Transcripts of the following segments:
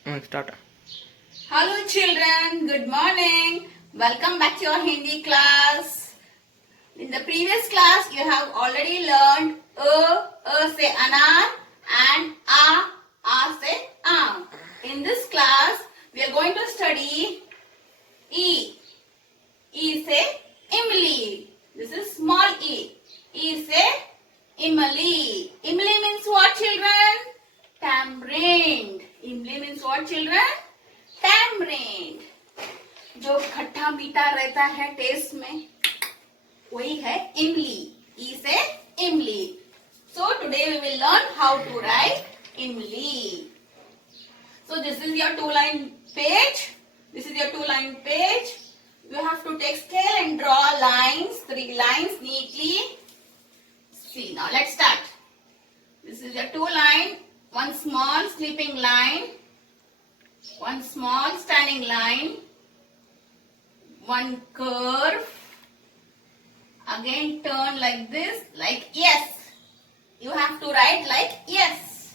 Start. Hello children, good morning. Welcome back to your Hindi class. In the previous class, you have already learned say anar and a say aam. In this class, we are going to study e. E say Imli. This is small e. E say Imli. Imli means what children? Tamarind. Imli means what children? Tamarind. जो खट्टा मीठा रहता है test में वही है इमली. ई से इमली. So today we will learn how to write इमली. So this is your 2-line page. This is your 2-line page. You have to take scale and draw lines, 3 lines neatly. See, now let's start. This is your 2-line, one small sleeping line, one small standing line, one curve, again turn like this, like yes. You have to write like yes.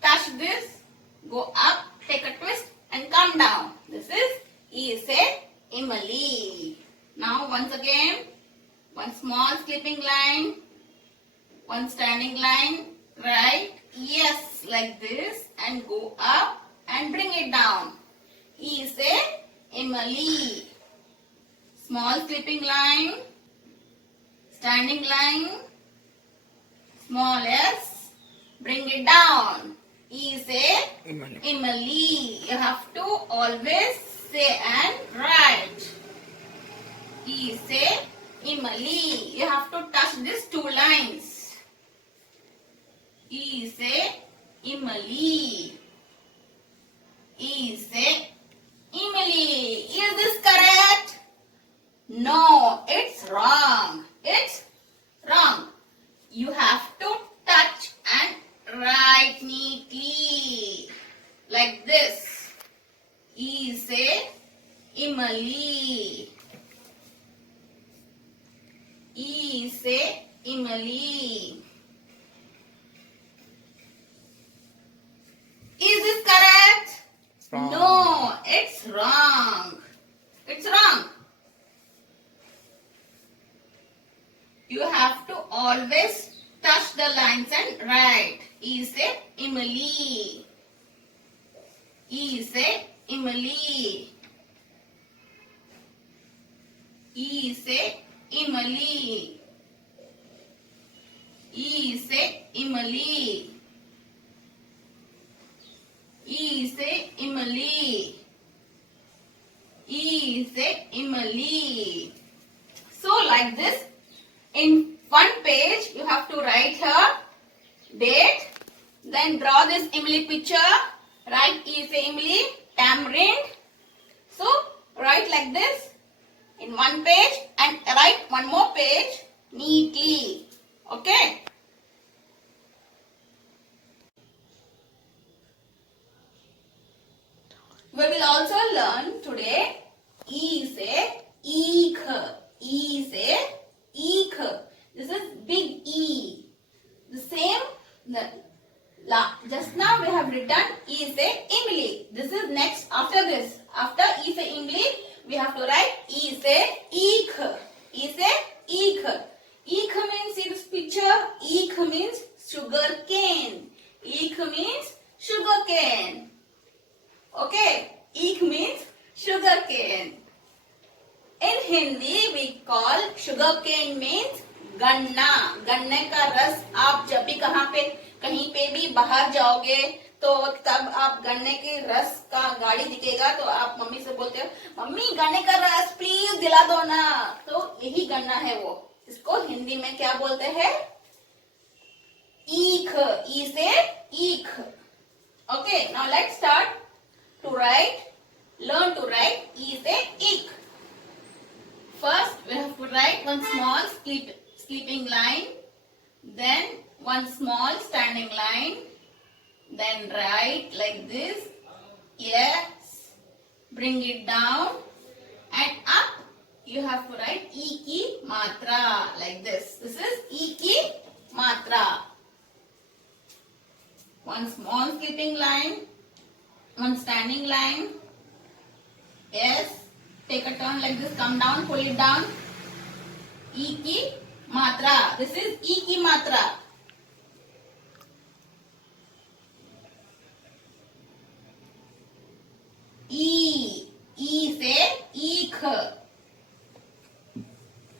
Touch this, go up, take a twist and come down. This is E say Imali. Now once again, one small sleeping line, one standing line, write yes like this and go up and bring it down. E say Imali. Small sleeping line, standing line, small s, bring it down. E say Imali. You have to always say and write. E say Imali. You have to touch these 2 lines. E say Imali. E say Emily. Is this correct? No, it's wrong. It's wrong. You have to touch and write neatly. Like this. E say Emily. E say Emily. Is this correct? Wrong. No, it's wrong. It's wrong. You have to always touch the lines and write. E say Emily. E say Emily. E say Emily. E say Emily. E say Emily. E say Emily. So like this, in one page you have to write her date, then draw this Emily picture, write E say Emily, tamarind. So write like this in one page and write one more page neatly. Okay. We will also learn today E say eek. E say eek. This is big E. The same, just now we have written E say Emily. This is next after this. After E say Emily, we have to write E say eek. E say eek. Eek means, see this picture, eek means sugar cane. Eek means sugar cane. Okay, eek means sugar cane. In Hindi, we call sugar cane means गन्ना. गन्ने का रस आप जब भी कहीं पे भी बाहर जाओगे तो तब आप गन्ने के रस का गाड़ी दिखेगा तो आप मम्मी से बोलते हो मम्मी गन्ने का रस प्लीज दिला दो ना. तो यही गन्ना है वो. इसको हिंदी में क्या बोलते हैं? ईख. ई से ईख. Okay, now let's start to write, learn to write E say eek. First we have to write one small sleeping line, then one small standing line, then write like this, yes, bring it down and up. You have to write E ki matra like this. This is E ki matra. One small skipping line, one standing line. Yes. Take a turn like this. Come down. Pull it down. E ki matra. This is E ki matra. E. E से ईख.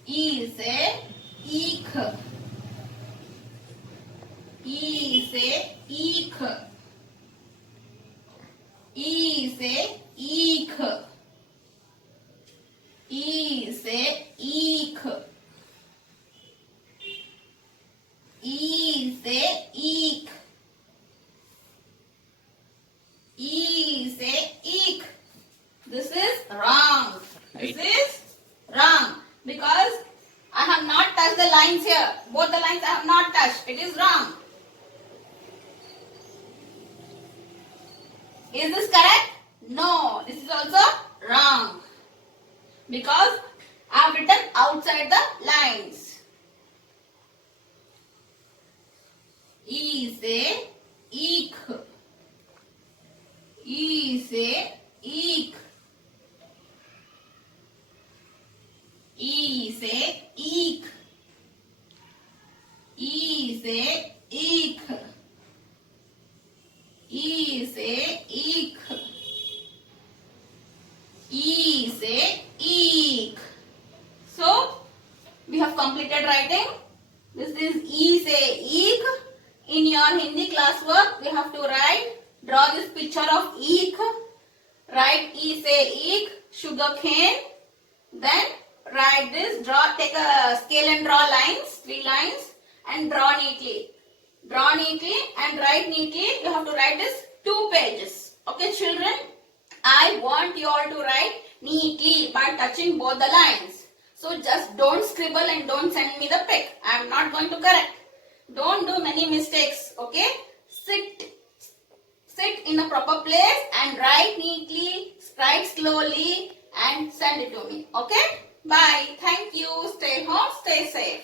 E से ईख. E से ईख. E से ईख. E से ईख. E से ईख. E से ईख. This is wrong. This is wrong because I have not touched the lines here. Both the lines I have not touched. It is wrong. Is this correct? No. This is also wrong because I have written outside the lines. E से ईख. E से ईख. E से ईख. E से ईख. E से ईख. E से ईख. So we have completed writing. This is E से ईख. In your Hindi class work, we have to write, draw this picture of eek, write E से eek, sugar cane, then write this, draw, take a scale and draw lines, 3 lines, and draw neatly. Draw neatly and write neatly. You have to write this 2 pages. Okay, children? I want you all to write neatly by touching both the lines. So just don't scribble and don't send me the pic. I am not going to correct. Don't do many mistakes, okay? Sit in a proper place and write neatly, write slowly and send it to me, okay? Bye. Thank you. Stay home, stay safe.